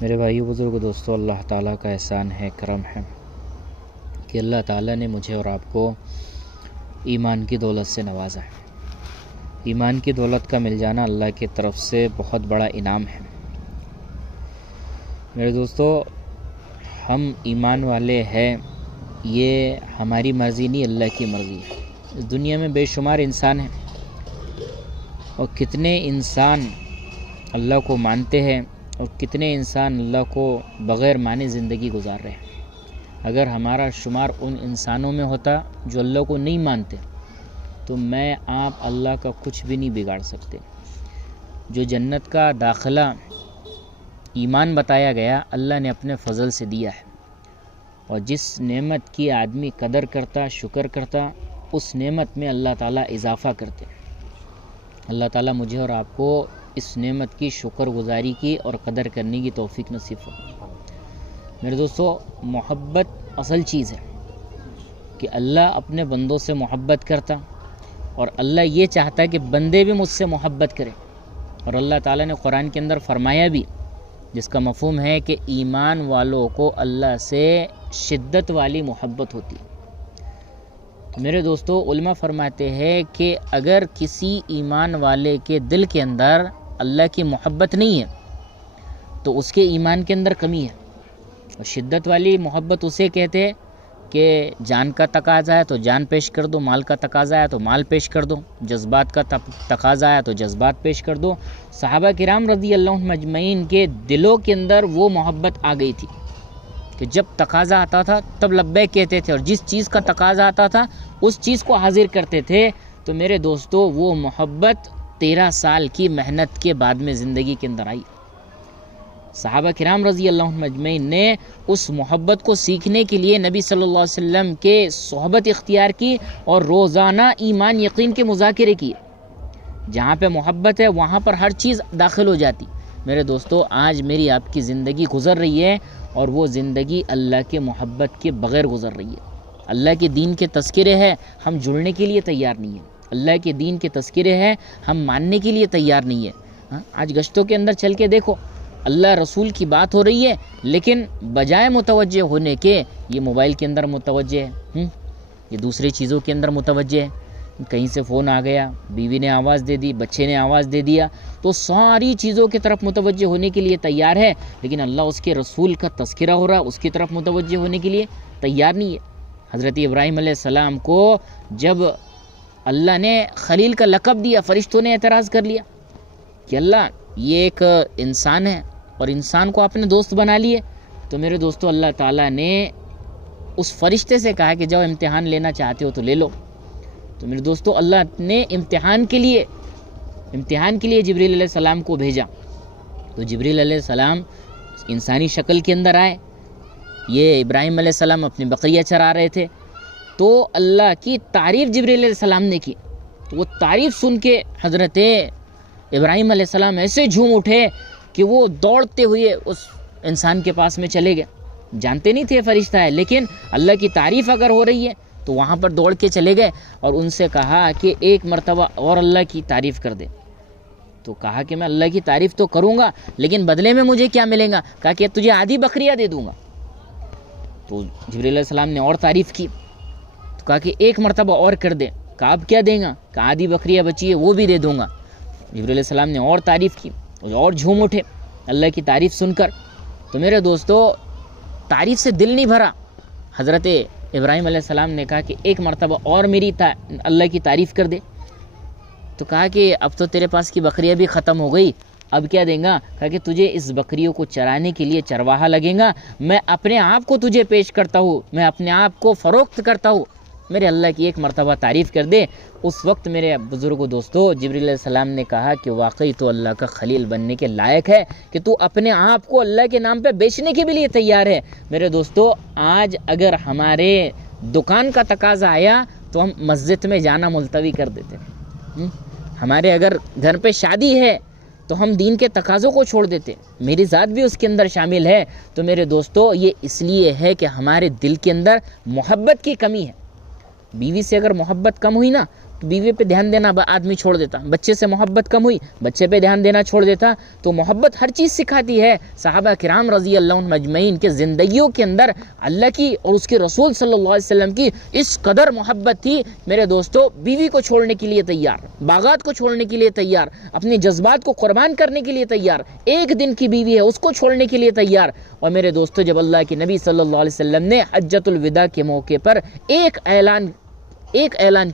میرے بھائیو بزرگ دوستو، اللہ تعالیٰ کا احسان ہے، کرم ہے کہ اللہ تعالیٰ نے مجھے اور آپ کو ایمان کی دولت سے نوازا ہے۔ ایمان کی دولت کا مل جانا اللہ کی طرف سے بہت بڑا انعام ہے۔ میرے دوستو، ہم ایمان والے ہیں، یہ ہماری مرضی نہیں، اللہ کی مرضی ہے۔ اس دنیا میں بے شمار انسان ہیں، اور کتنے انسان اللہ کو مانتے ہیں اور کتنے انسان اللہ کو بغیر مانے زندگی گزار رہے ہیں۔ اگر ہمارا شمار ان انسانوں میں ہوتا جو اللہ کو نہیں مانتے تو میں آپ اللہ کا کچھ بھی نہیں بگاڑ سکتے۔ جو جنت کا داخلہ ایمان بتایا گیا، اللہ نے اپنے فضل سے دیا ہے، اور جس نعمت کی آدمی قدر کرتا، شکر کرتا، اس نعمت میں اللہ تعالیٰ اضافہ کرتے۔ اللہ تعالیٰ مجھے اور آپ کو اس نعمت کی شکر گزاری کی اور قدر کرنے کی توفیق نصیب فرمائے۔ میرے دوستو، محبت اصل چیز ہے کہ اللہ اپنے بندوں سے محبت کرتا، اور اللہ یہ چاہتا ہے کہ بندے بھی مجھ سے محبت کریں۔ اور اللہ تعالیٰ نے قرآن کے اندر فرمایا بھی، جس کا مفہوم ہے کہ ایمان والوں کو اللہ سے شدت والی محبت ہوتی ہے۔ میرے دوستو، علماء فرماتے ہیں کہ اگر کسی ایمان والے کے دل کے اندر اللہ کی محبت نہیں ہے تو اس کے ایمان کے اندر کمی ہے۔ اور شدت والی محبت اسے کہتے ہیں کہ جان کا تقاضا ہے تو جان پیش کر دو، مال کا تقاضا ہے تو مال پیش کر دو، جذبات کا تقاضا ہے تو جذبات پیش کر دو۔ صحابہ کرام رضی اللہ عنہم اجمعین کے دلوں کے اندر وہ محبت آ گئی تھی کہ جب تقاضا آتا تھا تب لبیک کہتے تھے، اور جس چیز کا تقاضا آتا تھا اس چیز کو حاضر کرتے تھے۔ تو میرے دوستو، وہ محبت 13 سال کی محنت کے بعد میں زندگی کے اندر آئی۔ صحابہ کرام رضی اللہ عنہم اجمعین نے اس محبت کو سیکھنے کے لیے نبی صلی اللہ علیہ وسلم کے صحبت اختیار کی، اور روزانہ ایمان یقین کے مذاکرے کیے۔ جہاں پہ محبت ہے وہاں پر ہر چیز داخل ہو جاتی۔ میرے دوستو، آج میری آپ کی زندگی گزر رہی ہے، اور وہ زندگی اللہ کے محبت کے بغیر گزر رہی ہے۔ اللہ کے دین کے تذکرے ہیں، ہم جڑنے کے لیے تیار نہیں ہیں۔ اللہ کے دین کے تذکرے ہیں، ہم ماننے کے لیے تیار نہیں ہیں۔ آج گشتوں کے اندر چل کے دیکھو، اللہ رسول کی بات ہو رہی ہے، لیکن بجائے متوجہ ہونے کے یہ موبائل کے اندر متوجہ ہے، یہ دوسری چیزوں کے اندر متوجہ ہے۔ کہیں سے فون آ گیا، بیوی نے آواز دے دی، بچے نے آواز دے دیا، تو ساری چیزوں کی طرف متوجہ ہونے کے لیے تیار ہے، لیکن اللہ اس کے رسول کا تذکرہ ہو رہا، اس کی طرف متوجہ ہونے کے لیے تیار نہیں ہے۔ حضرت ابراہیم علیہ السلام کو جب اللہ نے خلیل کا لقب دیا، فرشتوں نے اعتراض کر لیا کہ اللہ، یہ ایک انسان ہے اور انسان کو آپ نے دوست بنا لیے۔ تو میرے دوستو، اللہ تعالیٰ نے اس فرشتے سے کہا کہ جب امتحان لینا چاہتے ہو تو لے لو۔ تو میرے دوستو، اللہ نے امتحان کے لیے جبریل علیہ السلام کو بھیجا۔ تو جبریل علیہ السلام انسانی شکل کے اندر آئے۔ یہ ابراہیم علیہ السلام اپنی بقریہ چرا رہے تھے، تو اللہ کی تعریف جبریل علیہ السلام نے کی۔ تو وہ تعریف سن کے حضرت ابراہیم علیہ السلام ایسے جھوم اٹھے کہ وہ دوڑتے ہوئے اس انسان کے پاس میں چلے گئے۔ جانتے نہیں تھے فرشتہ ہے، لیکن اللہ کی تعریف اگر ہو رہی ہے تو وہاں پر دوڑ کے چلے گئے، اور ان سے کہا کہ ایک مرتبہ اور اللہ کی تعریف کر دے۔ تو کہا کہ میں اللہ کی تعریف تو کروں گا، لیکن بدلے میں مجھے کیا ملے گا؟ کہا کہ تجھے آدھی بکریاں دے دوں گا۔ تو جبریل علیہ السلام نے اور تعریف کی، تو کہا کہ ایک مرتبہ اور کر دے۔ کہا اب کیا دیں گا؟ کہا آدھی بکریاں بچی ہے وہ بھی دے دوں گا۔ جبریل علیہ السلام نے اور تعریف کی، اور جھوم اٹھے اللہ کی تعریف سن کر۔ تو میرے دوستو، تعریف سے دل نہیں بھرا۔ حضرت ابراہیم علیہ السلام نے کہا کہ ایک مرتبہ اور میری اللہ کی تعریف کر دے۔ تو کہا کہ اب تو تیرے پاس کی بکریاں بھی ختم ہو گئی، اب کیا دیں گا؟ کہا کہ تجھے اس بکریوں کو چرانے کے لیے چرواہا لگے گا، میں اپنے آپ کو تجھے پیش کرتا ہوں، میں اپنے آپ کو فروخت کرتا ہوں، میرے اللہ کی ایک مرتبہ تعریف کر دے۔ اس وقت میرے بزرگوں دوستو، جبریل علیہ السلام نے کہا کہ واقعی تو اللہ کا خلیل بننے کے لائق ہے کہ تو اپنے آپ کو اللہ کے نام پہ بیچنے کے بھی لیے تیار ہے۔ میرے دوستو، آج اگر ہمارے دکان کا تقاضا آیا تو ہم مسجد میں جانا ملتوی کر دیتے ہیں۔ ہمارے اگر گھر پہ شادی ہے تو ہم دین کے تقاضوں کو چھوڑ دیتے ہیں، میری ذات بھی اس کے اندر شامل ہے۔ تو میرے دوستو، یہ اس لیے ہے کہ ہمارے دل کے اندر محبت کی کمی ہے۔ بیوی سے اگر محبت کم ہوئی نا بیوی پہ دھیان دینا آدمی چھوڑ دیتا، بچے سے محبت کم ہوئی بچے پہ دھیان دینا چھوڑ دیتا، تو محبت ہر چیز سکھاتی ہے۔ صحابہ کرام رضی اللہ عنہم اجمعین کے زندگیوں کے اندر اللہ کی اور اس کے رسول صلی اللہ علیہ وسلم کی اس قدر محبت تھی میرے دوستو، بیوی کو چھوڑنے کے لیے تیار، باغات کو چھوڑنے کے لیے تیار، اپنے جذبات کو قربان کرنے کے لیے تیار، ایک دن کی بیوی ہے اس کو چھوڑنے کے لیے تیار۔ اور میرے دوستو جب اللہ کے نبی صلی اللہ علیہ وسلم نے حجۃ الوداع کے موقع پر ایک اعلان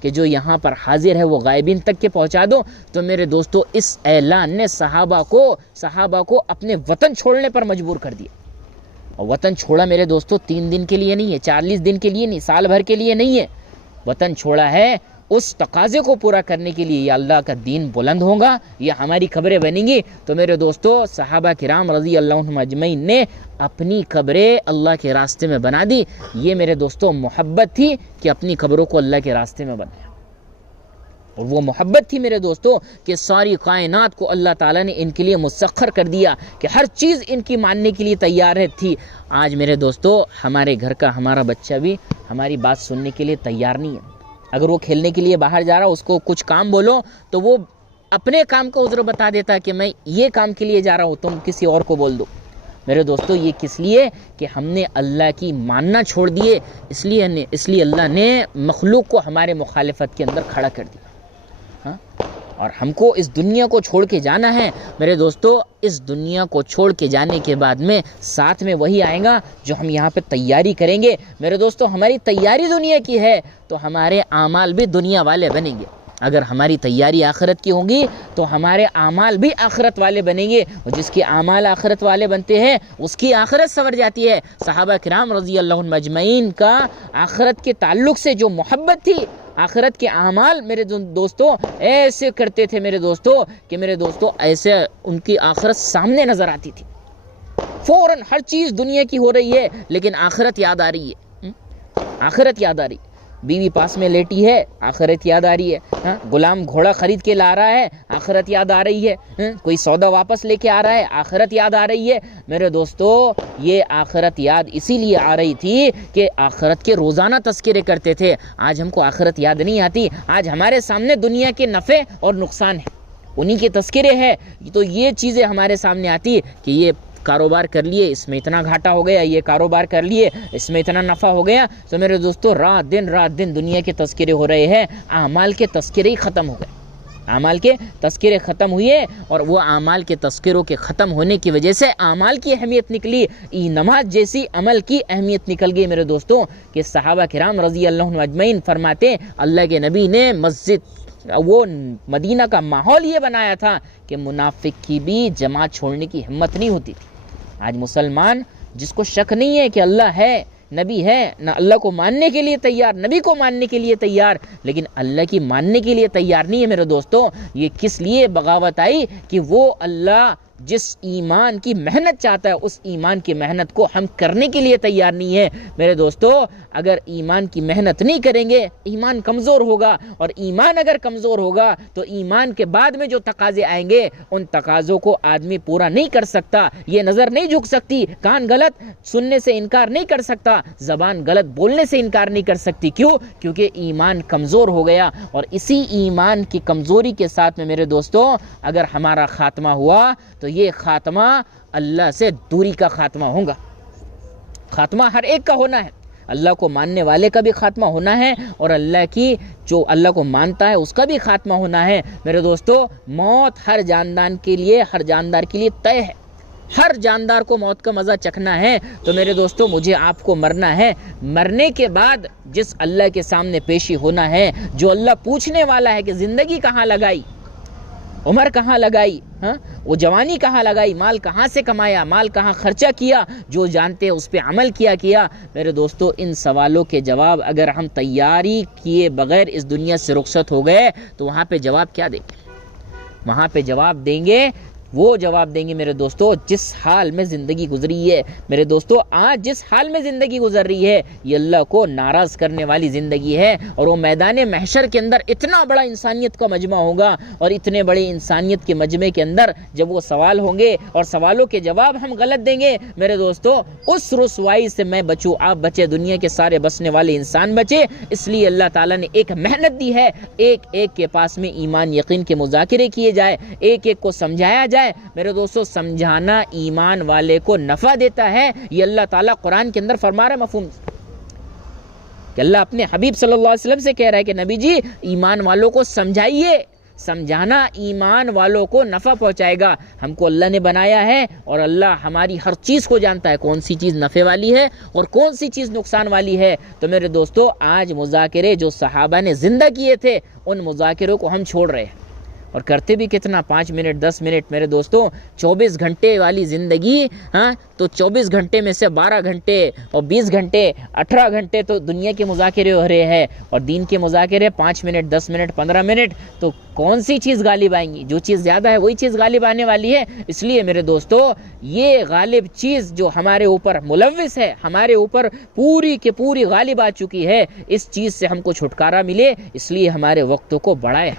کہ جو یہاں پر حاضر ہے وہ غائبین تک کے پہنچا دو، تو میرے دوستو اس اعلان نے صحابہ کو اپنے وطن چھوڑنے پر مجبور کر دیا۔ اور وطن چھوڑا میرے دوستو 3 دن کے لیے نہیں ہے، 40 دن کے لیے نہیں، سال بھر کے لیے نہیں ہے، وطن چھوڑا ہے اس تقاضے کو پورا کرنے کے لیے، یا اللہ کا دین بلند ہوگا یا ہماری قبریں بنیں گی۔ تو میرے دوستو صحابہ کرام رضی اللہ عنہم اجمعین نے اپنی قبریں اللہ کے راستے میں بنا دی۔ یہ میرے دوستو محبت تھی کہ اپنی قبروں کو اللہ کے راستے میں بنایا، اور وہ محبت تھی میرے دوستو کہ ساری کائنات کو اللہ تعالیٰ نے ان کے لیے مسخر کر دیا کہ ہر چیز ان کی ماننے کے لیے تیار تھی۔ آج میرے دوستو ہمارے گھر کا ہمارا بچہ بھی ہماری بات سننے کے لیے تیار نہیں ہے۔ اگر وہ کھیلنے کے لیے باہر جا رہا اس کو کچھ کام بولو تو وہ اپنے کام کا عذر بتا دیتا ہے کہ میں یہ کام کے لیے جا رہا ہوں، تم کسی اور کو بول دو۔ میرے دوستو یہ کس لیے کہ ہم نے اللہ کی ماننا چھوڑ دیے، اس لیے اللہ نے مخلوق کو ہمارے مخالفت کے اندر کھڑا کر دیا۔ ہاں، اور ہم کو اس دنیا کو چھوڑ کے جانا ہے میرے دوستو، اس دنیا کو چھوڑ کے جانے کے بعد میں ساتھ میں وہی آئے گا جو ہم یہاں پہ تیاری کریں گے۔ میرے دوستو ہماری تیاری دنیا کی ہے تو ہمارے اعمال بھی دنیا والے بنیں گے، اگر ہماری تیاری آخرت کی ہوگی تو ہمارے اعمال بھی آخرت والے بنیں گے، اور جس کے اعمال آخرت والے بنتے ہیں اس کی آخرت سنور جاتی ہے۔ صحابہ کرام رضی اللہ عنہم اجمعین کا آخرت کے تعلق سے جو محبت تھی، آخرت کے اعمال میرے دوستو ایسے کرتے تھے میرے دوستو کہ میرے دوستو ایسے ان کی آخرت سامنے نظر آتی تھی، فوراً ہر چیز دنیا کی ہو رہی ہے لیکن آخرت یاد آ رہی ہے، آخرت یاد آ رہی ہے۔ بیوی پاس میں لیٹی ہے، آخرت یاد آ رہی ہے، غلام گھوڑا خرید کے لا رہا ہے، آخرت یاد آ رہی ہے، کوئی سودا واپس لے کے آ رہا ہے، آخرت یاد آ رہی ہے۔ میرے دوستو یہ آخرت یاد اسی لیے آ رہی تھی کہ آخرت کے روزانہ تذکرے کرتے تھے۔ آج ہم کو آخرت یاد نہیں آتی، آج ہمارے سامنے دنیا کے نفع اور نقصان ہے، انہی کے تذکرے ہے، تو یہ چیزیں ہمارے سامنے آتی کہ یہ کاروبار کر لیے اس میں اتنا گھاٹا ہو گیا، یہ کاروبار کر لیے اس میں اتنا نفع ہو گیا۔ تو میرے دوستو رات دن دنیا کے تذکرے ہو رہے ہیں، اعمال کے تذکرے ہی ختم ہو گئے، اعمال کے تذکرے ختم ہوئے، اور وہ اعمال کے تذکروں کے ختم ہونے کی وجہ سے اعمال کی اہمیت نکلی، نماز جیسی عمل کی اہمیت نکل گئی میرے دوستو، کہ صحابہ کرام رضی اللہ عنہم اجمعین فرماتے اللہ کے نبی نے مسجد وہ مدینہ کا ماحول یہ بنایا تھا کہ منافق کی بھی جماعت چھوڑنے کی ہمت نہیں ہوتی تھی۔ آج مسلمان جس کو شک نہیں ہے کہ اللہ ہے، نبی ہے، نہ اللہ کو ماننے کے لیے تیار، نبی کو ماننے کے لیے تیار، لیکن اللہ کی ماننے کے لیے تیار نہیں ہے میرے دوستو۔ یہ کس لیے بغاوت آئی کہ وہ اللہ جس ایمان کی محنت چاہتا ہے اس ایمان کی محنت کو ہم کرنے کے لیے تیار نہیں ہے میرے دوستو۔ اگر ایمان کی محنت نہیں کریں گے ایمان کمزور ہوگا، اور ایمان اگر کمزور ہوگا تو ایمان کے بعد میں جو تقاضے آئیں گے ان تقاضوں کو آدمی پورا نہیں کر سکتا، یہ نظر نہیں جھک سکتی، کان غلط سننے سے انکار نہیں کر سکتا، زبان غلط بولنے سے انکار نہیں کر سکتی، کیوں؟ کیونکہ ایمان کمزور ہو گیا، اور اسی ایمان کی کمزوری کے ساتھ میں میرے دوستو اگر ہمارا خاتمہ ہوا تو یہ خاتمہ اللہ سے دوری کا خاتمہ ہوگا۔ خاتمہ ہر ایک کا ہونا ہے، اللہ کو ماننے والے کا بھی خاتمہ ہونا ہے، اور اللہ کی جو اللہ کو مانتا ہے اس کا بھی خاتمہ ہونا ہے میرے دوستو۔ موت ہر جاندار کے لیے طے ہے، ہر جاندار کو موت کا مزہ چکھنا ہے۔ تو میرے دوستو مجھے آپ کو مرنا ہے، مرنے کے بعد جس اللہ کے سامنے پیشی ہونا ہے، جو اللہ پوچھنے والا ہے کہ زندگی کہاں لگائی، عمر کہاں لگائی، وہ جوانی کہاں لگائی، مال کہاں سے کمایا، مال کہاں خرچہ کیا، جو جانتے ہیں اس پہ عمل کیا۔ میرے دوستو ان سوالوں کے جواب اگر ہم تیاری کیے بغیر اس دنیا سے رخصت ہو گئے تو وہاں پہ جواب کیا دیں گے؟ وہاں پہ جواب دیں گے وہ جواب دیں گے میرے دوستو جس حال میں زندگی گزری ہے. میرے دوستو آج جس حال میں زندگی گزر رہی ہے یہ اللہ کو ناراض کرنے والی زندگی ہے. اور وہ میدان محشر کے اندر اتنا بڑا انسانیت کا مجمع ہوگا, اور اتنے بڑے انسانیت کے مجمع کے اندر جب وہ سوال ہوں گے اور سوالوں کے جواب ہم غلط دیں گے میرے دوستو, اس رسوائی سے میں بچوں, آپ بچے, دنیا کے سارے بسنے والے انسان بچے. اس لیے اللہ تعالیٰ نے ایک محنت دی ہے, ایک ایک کے پاس میں ایمان یقین کے مذاکرے کیے جائے, ایک ایک کو سمجھایا جائے. میرے دوستو سمجھانا ایمان والے کو نفع دیتا ہے. یہ اللہ تعالیٰ قرآن کے اندر فرما رہا ہے مفہوم کہ اللہ اپنے حبیب صلی اللہ علیہ وسلم سے کہہ رہا ہے کہ نبی جی ایمان والوں کو سمجھائیے. سمجھانا ایمان والوں کو نفع پہنچائے گا. ہم کو اللہ نے بنایا ہے اور اللہ ہماری ہر چیز کو جانتا ہے, کون سی چیز نفع والی ہے اور کون سی چیز نقصان والی ہے. تو میرے دوستو آج مذاکرے جو صحابہ نے زندہ کیے تھے ان مذاکروں کو ہم چھوڑ رہے ہیں, اور کرتے بھی کتنا 5 منٹ 10 منٹ. میرے دوستوں 24 گھنٹے والی زندگی, تو 24 گھنٹے میں سے 12 گھنٹے اور 20 گھنٹے 18 گھنٹے تو دنیا کے مذاکرے ہو رہے ہیں, اور دین کے مذاکرے 5 منٹ 10 منٹ 15 منٹ. تو کون سی چیز غالب آئیں گی؟ جو چیز زیادہ ہے وہی چیز غالب آنے والی ہے. اس لیے میرے دوستو یہ غالب چیز جو ہمارے اوپر ملوث ہے, ہمارے اوپر پوری کے پوری غالب آ چکی ہے, اس چیز سے ہم کو چھٹکارا ملے. اس لیے ہمارے وقتوں کو بڑھائے,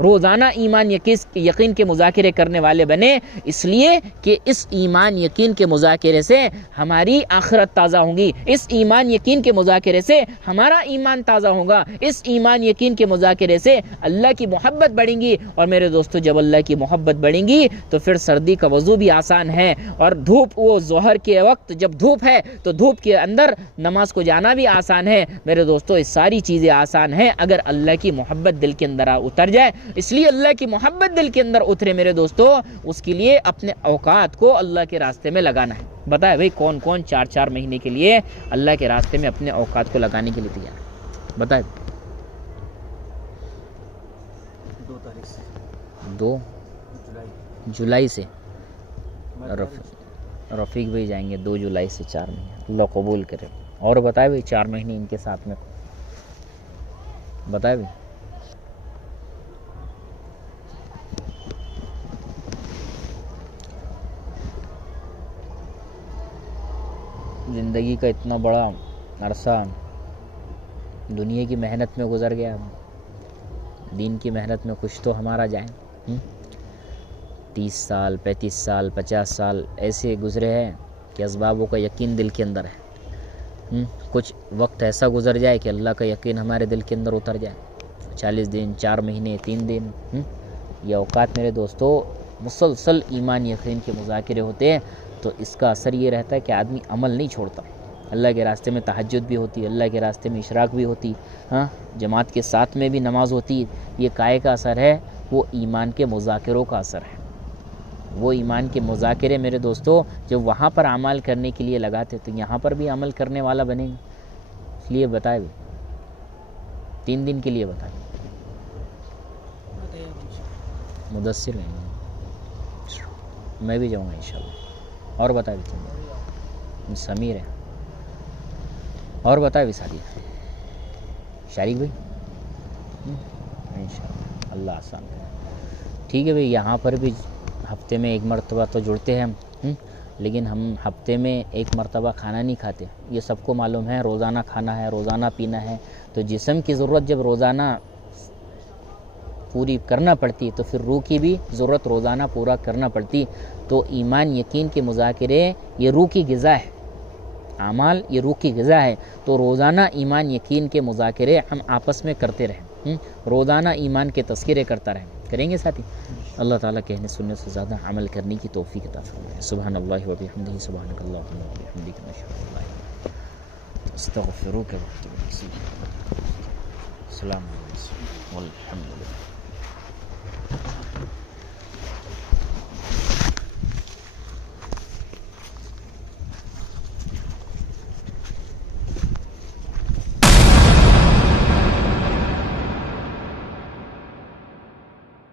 روزانہ ایمان یقین کے مذاکرے کرنے والے بنے. اس لیے کہ اس ایمان یقین کے مذاکرے سے ہماری آخرت تازہ ہوگی, اس ایمان یقین کے مذاکرے سے ہمارا ایمان تازہ ہوگا, اس ایمان یقین کے مذاکرے سے اللہ کی محبت بڑھیں گی. اور میرے دوستو جب اللہ کی محبت بڑھیں گی تو پھر سردی کا وضو بھی آسان ہے, اور دھوپ, وہ ظہر کے وقت جب دھوپ ہے تو دھوپ کے اندر نماز کو جانا بھی آسان ہے. میرے دوستو یہ ساری چیزیں آسان ہیں اگر اللہ کی محبت دل کے اندر اتر جائے. اس لیے اللہ کی محبت دل کے اندر اترے میرے دوستو, اس کے لیے اپنے اوقات کو اللہ کے راستے میں لگانا ہے. بتائے بھئی کون کون 4 مہینے کے لیے اللہ کے راستے میں اپنے اوقات کو لگانے کے لیے تیار ہے؟ بتائے. 2 تاریخ سے 2 جولائی سے رفیق بھائی جائیں گے 2 جولائی سے 4 مہینے, اللہ قبول کرے. اور بتائے بھئی 4 مہینے ان کے ساتھ میں بتائے بھئی. زندگی کا اتنا بڑا عرصہ دنیا کی محنت میں گزر گیا, دین کی محنت میں کچھ تو ہمارا جائے. 30 سال 35 سال 50 سال ایسے گزرے ہیں کہ اسبابوں کا یقین دل کے اندر ہے. کچھ وقت ایسا گزر جائے کہ اللہ کا یقین ہمارے دل کے اندر اتر جائے. 40 دن 4 مہینے 3 دن یہ اوقات میرے دوستو مسلسل ایمان یقین کے مذاکرے ہوتے ہیں. تو اس کا اثر یہ رہتا ہے کہ آدمی عمل نہیں چھوڑتا. اللہ کے راستے میں تہجد بھی ہوتی, اللہ کے راستے میں اشراق بھی ہوتی, جماعت کے ساتھ میں بھی نماز ہوتی. یہ کائے کا اثر ہے؟ وہ ایمان کے مذاکروں کا اثر ہے. وہ ایمان کے مذاکرے میرے دوستو جب وہاں پر عمل کرنے کے لیے لگاتے تو یہاں پر بھی عمل کرنے والا بنے گا. اس لیے بتائے بھی 3 دن کے لیے بتائے مدثر رہیں گے, میں بھی جاؤں گا انشاءاللہ. اور بتائے بھی سمیر ہے, اور بتائے بھی سعدیہ شارق بھائی انشاءاللہ اللہ آسان کرے. ٹھیک ہے بھائی, یہاں پر بھی ہفتے میں 1 مرتبہ تو جڑتے ہیں ہم, لیکن ہم ہفتے میں 1 مرتبہ کھانا نہیں کھاتے. یہ سب کو معلوم ہے, روزانہ کھانا ہے, روزانہ پینا ہے. تو جسم کی ضرورت جب روزانہ پوری کرنا پڑتی تو پھر روح کی بھی ضرورت روزانہ پورا کرنا پڑتی. تو ایمان یقین کے مذاکرے یہ روح کی غذا ہے, اعمال یہ روح کی غذا ہے. تو روزانہ ایمان یقین کے مذاکرے ہم آپس میں کرتے رہیں, روزانہ ایمان کے تذکرے کرتا رہیں. کریں گے ساتھی؟ اللہ تعالیٰ کہنے سننے سے زیادہ عمل کرنے کی توفیق عطا فرمائے. سبحان اللہ و بحمدہ, سبحانک اللہم و بحمدک, نشہد ان لا الہ الا انت استغفرک و اتوب الیک. السلام علیکم والحمد للہ.